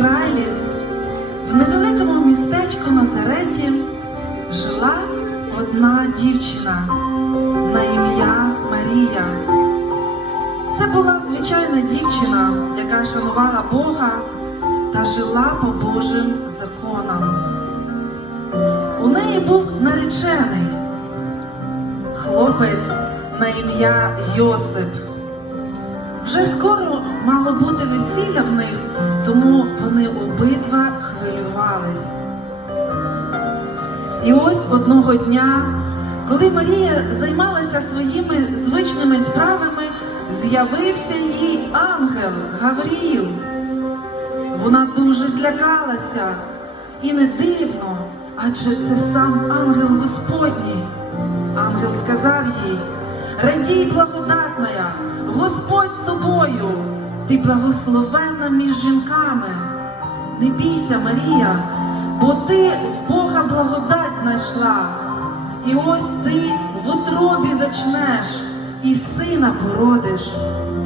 Ізраїлі, в невеликому містечку Назареті жила одна дівчина на ім'я Марія. Це була звичайна дівчина, яка шанувала Бога та жила по Божим законам. У неї був наречений хлопець на ім'я Йосип. Вже скоро мало бути весілля в них, тому вони обидва хвилювались. І ось одного дня, коли Марія займалася своїми звичними справами, з'явився їй ангел Гавріїл. Вона дуже злякалася, і не дивно, адже це сам ангел Господній. Ангел сказав їй: Радій, благодатная, Господь з тобою, ти благословенна між жінками. Не бійся, Марія, бо ти в Бога благодать знайшла. І ось ти в утробі зачнеш, і сина породиш,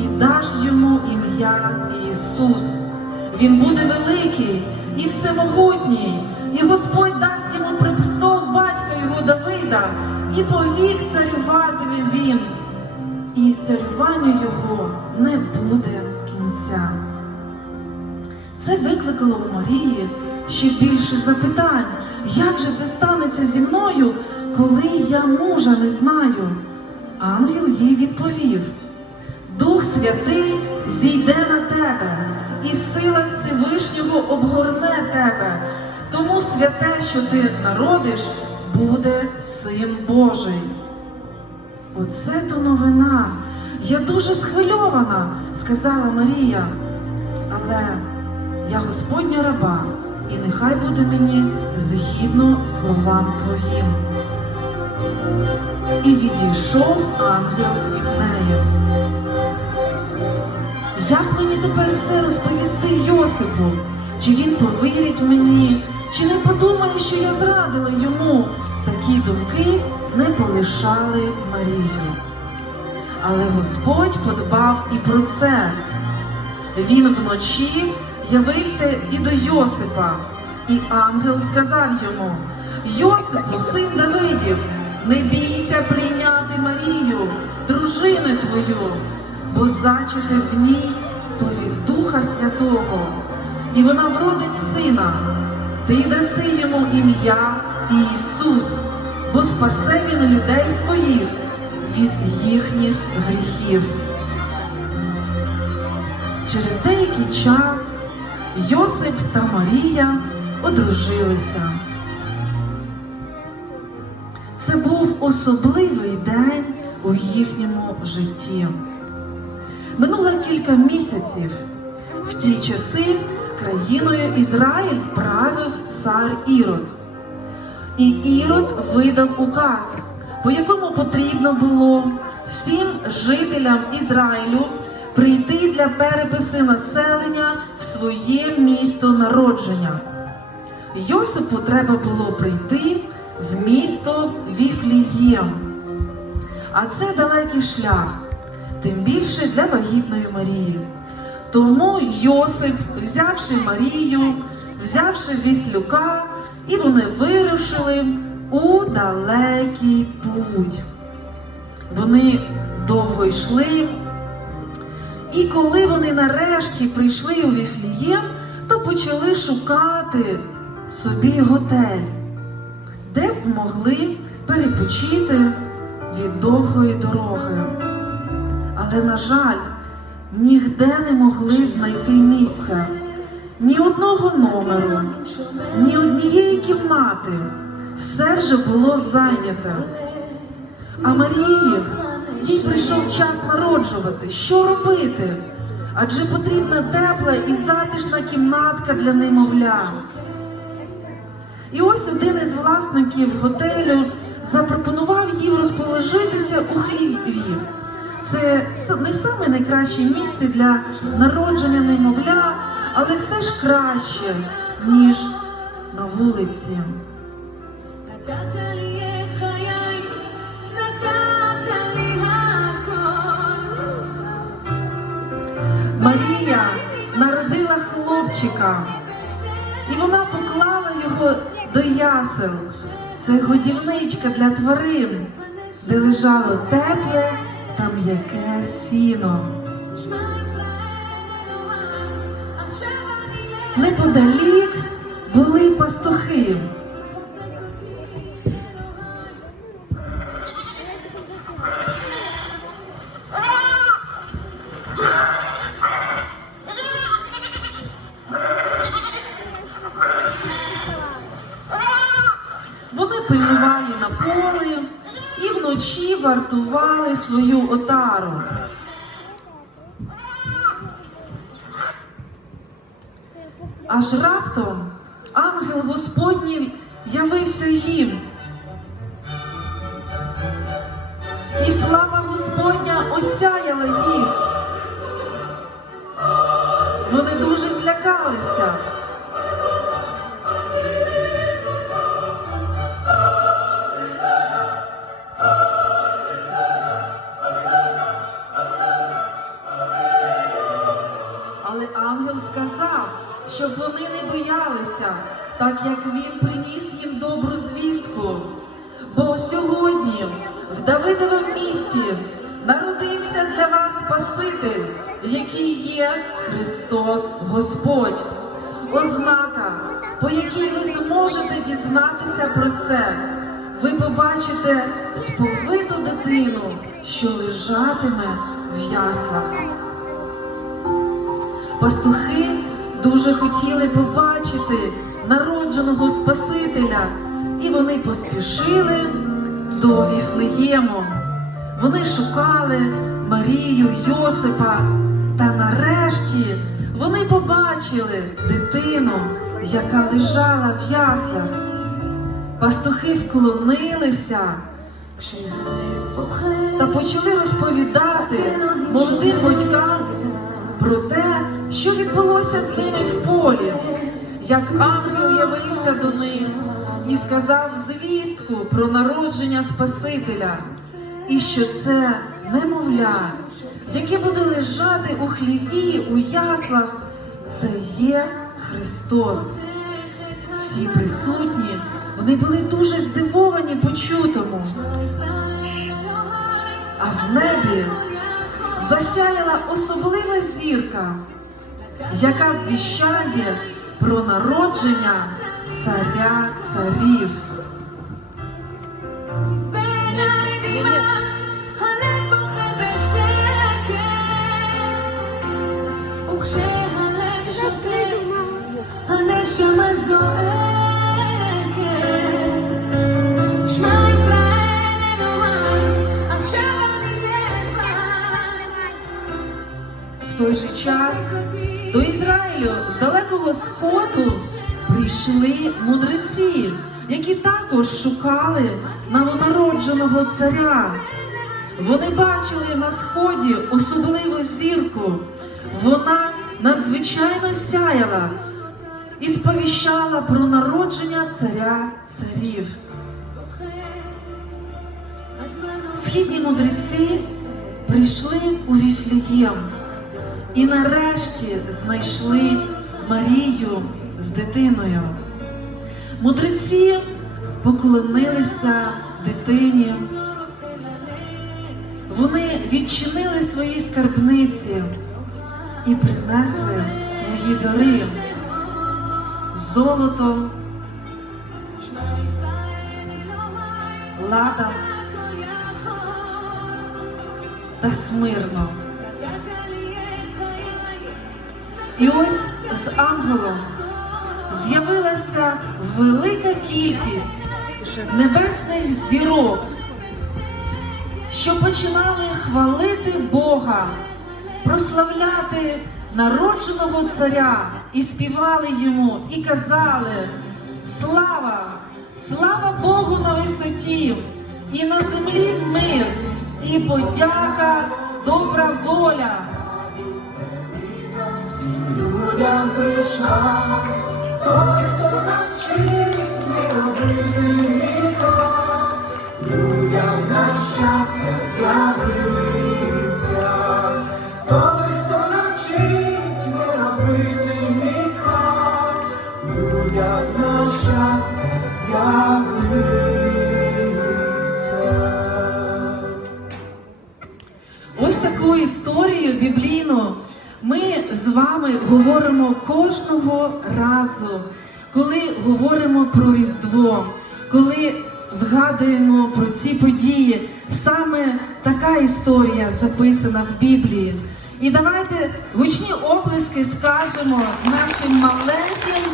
і даш йому ім'я Ісус. Він буде великий і всемогутній, і Господь дасть йому престол батька його Давида, і повік царюватиме він, і царюванню його не буде кінця. Це викликало у Марії ще більше запитань, як же це станеться зі мною, коли я мужа не знаю. Ангел їй відповів: Дух Святий зійде на тебе, і сила Всевишнього обгорне тебе. Тому святе, що ти народиш, буде син Божий. Оце то новина. Я дуже схвильована, сказала Марія. Але я Господня раба, і нехай буде мені згідно словам твоїм. І відійшов ангел від неї. Як мені тепер все розповісти Йосипу? Чи він повірить мені, чи не подумає, що я зрадила йому? Такі думки не полишали Марію. Але Господь подбав і про це. Він вночі явився і до Йосипа, і ангел сказав йому: Йосипу, син Давидів, не бійся прийняти Марію, дружини твою, бо зачати в ній то від Духа Святого, і вона вродить сина, ти даси йому ім'я Ісус, бо спасе він людей своїх від їхніх гріхів. Через деякий час Йосип та Марія одружилися. Це був особливий день у їхньому житті. Минуло кілька місяців. В ті часи країною Ізраїль правив цар Ірод. І Ірод видав указ, по якому потрібно було всім жителям Ізраїлю прийти для переписи населення в своє місто народження. Йосипу треба було прийти в місто Віфлієм. А це далекий шлях, тим більше для вагітної Марії. Тому Йосип, взявши Марію, взявши віслюка, і вони вирушили у далекий путь. Вони довго йшли, і коли вони нарешті прийшли у Віфлієм, то почали шукати собі готель, де б могли перепочити від довгої дороги. Але, на жаль, нігде не могли знайти місця, ні одного номеру, ні однієї кімнати. Все вже було зайняте. А Марії, їй прийшов час народжувати. Що робити? Адже потрібна тепла і затишна кімнатка для немовля. І ось один із власників готелю запропонував їм хліві це не саме найкраще місце для народження немовля, але все ж краще, ніж на вулиці. Марія народила хлопчика, і вона поклала його до ясел. Це годівничка для тварин, де лежало тепле. Там яке сіно. Неподалік були пастухи. І вночі вартували свою отару. Аж раптом ангел Господній явився їм. І слава Господня осяяла їх. Вони дуже злякалися. Так як він приніс їм добру звістку. Бо сьогодні в Давидовому місті народився для вас Спаситель, який є Христос Господь. Ознака, по якій ви зможете дізнатися про це. Ви побачите сповиту дитину, що лежатиме в яслах. Пастухи дуже хотіли побачити народженого Спасителя, і вони поспішили до Віфлеєму. Вони шукали Марію Йосипа, та нарешті вони побачили дитину, яка лежала в яслах. Пастухи вклонилися та почали розповідати молодим батькам про те, що відбулося з ними в полі як ангел явився до них і сказав звістку про народження Спасителя, і що це немовля, яке буде лежати у хліві, у яслах, це є Христос. Всі присутні, вони були дуже здивовані почутому. А в небі засяяла особлива зірка, яка звіщає про народження царя царів. בעיניי דמעה, הלב בוכה בשקט, וכשהלב שותק, הנשמה זועקת. שמע ישראל אלוהי, עכשיו אני לבד. В той же час до Ізраїлю з далекого сходу прийшли мудреці, які також шукали новонародженого царя. Вони бачили на сході особливу зірку. Вона надзвичайно сяяла і сповіщала про народження царя царів. Східні мудреці прийшли у Віфлієм і нарешті знайшли Марію з дитиною. Мудреці поклонилися дитині. Вони відчинили свої скарбниці і принесли свої дари, золото, лада та смирно. І ось з ангелом з'явилася велика кількість небесних зірок, що починали хвалити Бога, прославляти народженого царя і співали йому, і казали: Слава! Слава Богу на висоті, і на землі мир, і подяка, добра воля. Людям прийшла, той, хто навчить не робити гріха, людям на щастя з'явився, той, хто навчить не робити гріха, людям щастя з'явився. Вами говоримо кожного разу, коли говоримо про Різдво, коли згадуємо про ці події. Саме така історія записана в Біблії. І давайте гучні оплески скажемо нашим маленьким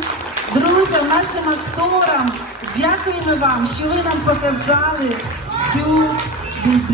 друзям, нашим акторам. Дякуємо вам, що ви нам показали всю біблію.